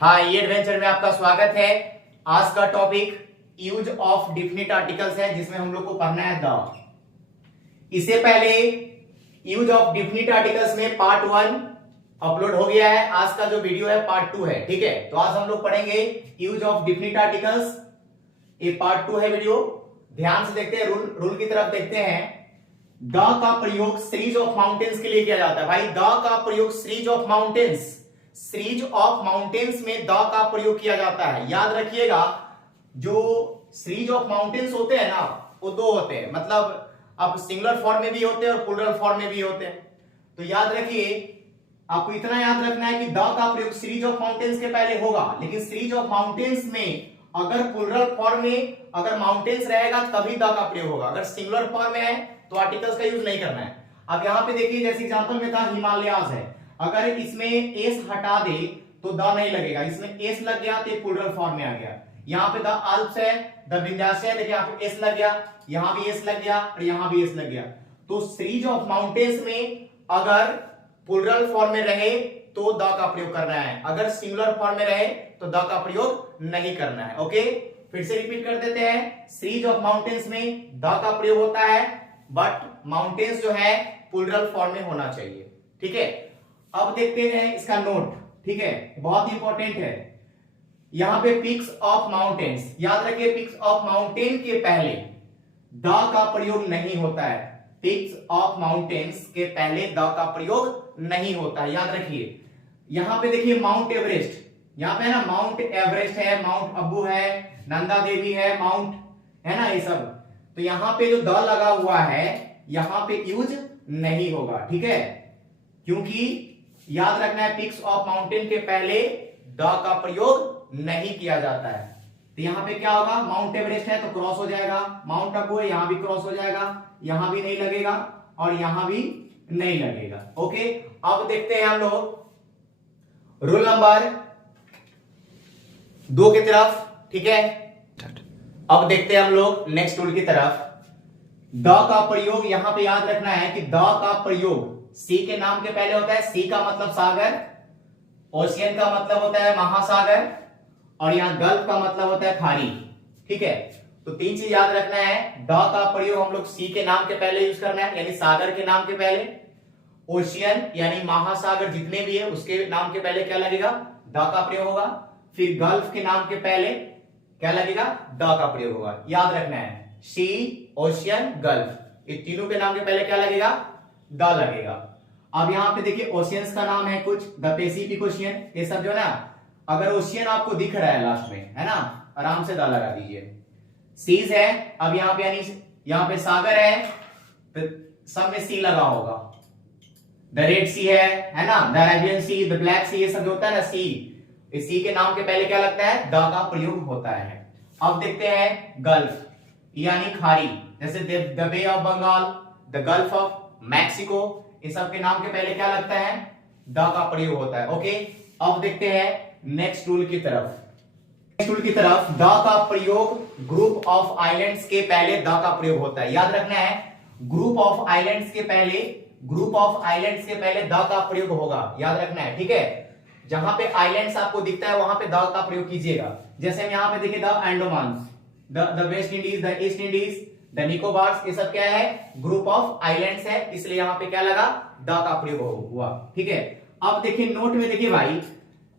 हाँ, ये एडवेंचर में आपका स्वागत है। आज का topic use of definite articles है, जिसमें हम लोग को पढ़ना है द। इससे पहले यूज ऑफ डिफिनिट आर्टिकल्स में पार्ट 1 अपलोड हो गया है। आज का जो वीडियो है पार्ट 2 है, ठीक है। तो आज हम लोग पढ़ेंगे यूज ऑफ डिफिनिट आर्टिकल्स, ये पार्ट 2 है वीडियो। ध्यान से देखते हैं, रूल की तरफ देखते हैं। द का प्रयोग सीरीज ऑफ माउंटेन्स के लिए किया जाता है। भाई, द का प्रयोग सीरीज ऑफ माउंटेन्स में द का प्रयोग किया जाता है। याद रखिएगा, जो सीरीज ऑफ माउंटेन्स होते हैं ना, वो दो होते हैं, मतलब अब सिंगुलर फॉर्म में भी होते हैं और प्लूरल फॉर्म में भी होते हैं। तो याद रखिए, आपको इतना याद रखना है कि द का प्रयोग सीरीज ऑफ माउंटेन्स के पहले होगा, लेकिन सीरीज ऑफ माउंटेन्स में अगर प्लूरल फॉर्म में अगर माउंटेन्स रहेगा तभी द का प्रयोग होगा। अगर सिंगुलर फॉर्म में है तो आर्टिकल्स का यूज नहीं करना है। अब यहां पे देखिए, जैसे एग्जांपल में था हिमालयाज है, अगर इसमें एस हटा दे तो द नहीं लगेगा, इसमें एस लग गया तो प्लूरल फॉर्म में आ गया। यहाँ पे द आल्प्स है, द विंध्याचल है, देखिए यहाँ पे एस लग गया, यहाँ भी एस लग गया और यहाँ भी एस लग गया। तो सीरीज ऑफ माउंटेन्स में अगर प्लूरल फॉर्म में रहे तो द का प्रयोग करना है, अगर सिंगुलर फॉर्म में रहे तो द का प्रयोग नहीं करना है। ओके, फिर से रिपीट कर देते हैं। सीरीज ऑफ माउंटेन्स में द का प्रयोग होता है, बट माउंटेन्स जो है प्लूरल फॉर्म में होना चाहिए, ठीक है। अब देखते हैं इसका नोट, ठीक है, बहुत इंपॉर्टेंट है। यहां पे पिक्स ऑफ माउंटेन्स, याद रखिए, पिक्स ऑफ माउंटेन के पहले द का प्रयोग नहीं होता है। पिक्स ऑफ माउंटेन्स के पहले द का प्रयोग नहीं होता है, याद रखिए। यहां पे देखिए माउंट एवरेस्ट, यहां पे है ना, माउंट एवरेस्ट है, माउंट अबू है, नंदा देवी है, माउंट है ना, ये सब। तो यहां पे जो द लगा हुआ है यहां पे यूज नहीं होगा, ठीक है, क्योंकि याद रखना है पिक्स ऑफ माउंटेन के पहले द का प्रयोग नहीं किया जाता है। तो यहां पे क्या होगा, माउंट एवरेस्ट है तो क्रॉस हो जाएगा, माउंट अबू है यहां भी क्रॉस हो जाएगा, यहां भी नहीं लगेगा और यहां भी नहीं लगेगा। ओके, अब देखते हैं हम लोग रूल नंबर 2 की तरफ, ठीक है। अब देखते हैं हम लोग नेक्स्ट रूल की तरफ। द का प्रयोग यहां पे याद रखना है कि द का प्रयोग सी के नाम के पहले होता है। सी का मतलब सागर, ओशियन का मतलब होता है महासागर, और यहां गल्फ का मतलब होता है खाड़ी, ठीक है। तो 3 चीज याद रखना है। द का प्रयोग हम लोग सी के नाम के पहले यूज करना है, यानी सागर के नाम के पहले। ओशियन यानी महासागर जितने भी है उसके नाम के पहले क्या लगेगा, द का प्रयोग होगा। फिर गल्फ के नाम के पहले क्या लगेगा, द का प्रयोग होगा। याद रखना है, सी, ओशियन, गल्फ, ये तीनों के नाम के पहले क्या लगेगा, द लगेगा। अब यहां पे देखिए ओशियंस का नाम है कुछ, द पैसिफिक ओशियन, ये सब जो है ना, अगर ओशियन आपको दिख रहा है लास्ट में, है ना, आराम से द लगा दीजिए। सीज है, अब यहां पे यानी यहां पे सागर है तो सब में सी लगा होगा। द रेड सी है ना, the Arabian sea, the black sea, ये सब जो होता है ना सी, इस सी के नाम के पहले क्या लगता है, द का प्रयोग होता है। अब देखते हैं गल्फ यानी खाड़ी, जैसे the bay of Bengal, the gulf of Mexico, इन सब के नाम के पहले क्या लगता है, द का प्रयोग होता है। ओके, अब देखते हैं नेक्स्ट रूल की तरफ। नेक्स्ट रूल की तरफ, द का प्रयोग ग्रुप ऑफ आइलैंड्स के पहले द का प्रयोग होता है। याद रखना है, ग्रुप ऑफ आइलैंड्स के पहले द का प्रयोग होगा, याद रखना है, ठीक है। जहां पे आइलैंड्स आपको दिखता है वहां पे द का प्रयोग कीजिएगा। जैसे हम यहां पे देखिए, the Andaman, the West Indies, the east Indies, the Nicobars, ये सब क्या है, ग्रुप ऑफ आइलैंड्स है, इसलिए यहां पे क्या लगा, द का प्रयोग हुआ, ठीक है। अब देखिए नोट में देखिए भाई,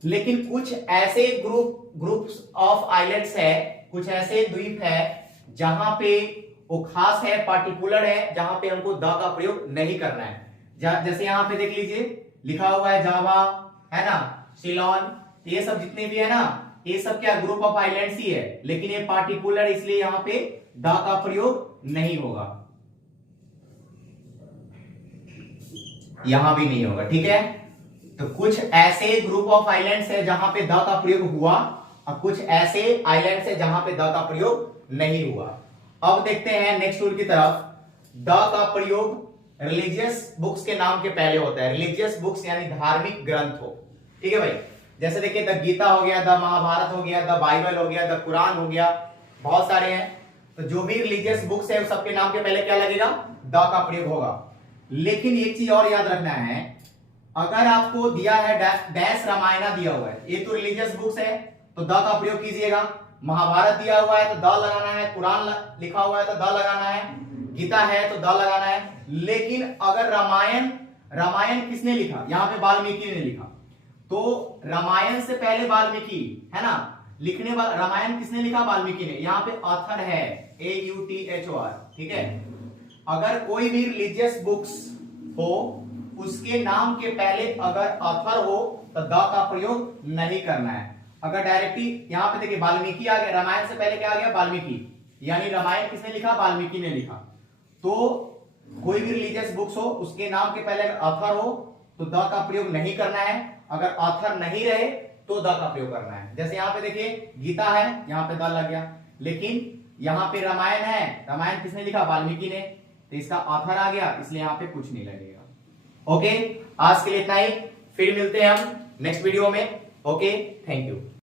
लेकिन कुछ ऐसे ग्रुप्स ऑफ आइलैंड्स है, कुछ ऐसे द्वीप है जहां पे वो खास है, पार्टिकुलर है, जहां पे हमको द का प्रयोग नहीं करना है। जैसे यहां पे देख लीजिए लिखा हुआ है जावा, है ना, सिलोन, ये सब जितने भी है ना, ये सब क्या ग्रुप ऑफ आइलैंड्स ही है, लेकिन ये पार्टिकुलर, इसलिए यहां पे द का प्रयोग नहीं होगा, यहां भी नहीं होगा, ठीक है। तो कुछ ऐसे ग्रुप ऑफ आइलैंड्स है जहां पे द का प्रयोग हुआ, और कुछ ऐसे आइलैंड्स है जहां पे द का प्रयोग नहीं हुआ। अब देखते हैं नेक्स्ट रूल की तरफ। द का प्रयोग रिलीजियस बुक्स के नाम के पहले होता है। रिलीजियस बुक्स यानी धार्मिक ग्रंथ हो, ठीक है भाई। जैसे देखिए, द गीता हो गया, द महाभारत हो गया, द बाइबल हो गया, द कुरान हो गया, बहुत सारे हैं। तो जो भी रिलीजियस बुक्स है सबके नाम के पहले क्या लगेगा, द का प्रयोग होगा। लेकिन एक चीज और याद रखना है, अगर आपको दिया है डैश रामायणा दिया हुआ है, ये तो रिलीजियस बुक्स है तो द का प्रयोग कीजिएगा। महाभारत दिया हुआ है तो द लगाना है, कुरान लिखा हुआ है तो द लगाना है, गीता है तो द लगाना है। लेकिन अगर रामायण किसने लिखा, यहां पे वाल्मीकि ने लिखा, तो रामायण से पहले वाल्मीकि है ना, लिखने वाला रामायण किसने लिखा, वाल्मीकि ने, यहां पे ऑथर है AUTHOR, ठीक है। अगर कोई भी रिलीजियस बुक्स हो उसके नाम के पहले अगर ऑथर हो तो द का प्रयोग नहीं करना है। अगर डायरेक्टली यहां पे देखिए वाल्मीकि आ गया, रामायण से पहले क्या आ गया, वाल्मीकि, यानी रामायण किसने लिखा, वाल्मीकि ने लिखा। तो कोई भी रिलीजियस बुक्स हो उसके नाम के पहले ऑथर हो तो द का प्रयोग नहीं करना है। अगर ऑथर नहीं रहे तो द का प्रयोग करना है। जैसे यहां पे देखिए गीता है, यहां पे द लग गया, लेकिन यहां पे रामायण है, रामायण किसने लिखा, वाल्मीकि ने, तो इसका ऑथर आ गया, इसलिए यहां पे कुछ नहीं लगेगा। ओके, आज के लिए इतना ही, फिर मिलते हैं हम नेक्स्ट वीडियो में। Okay, thank you.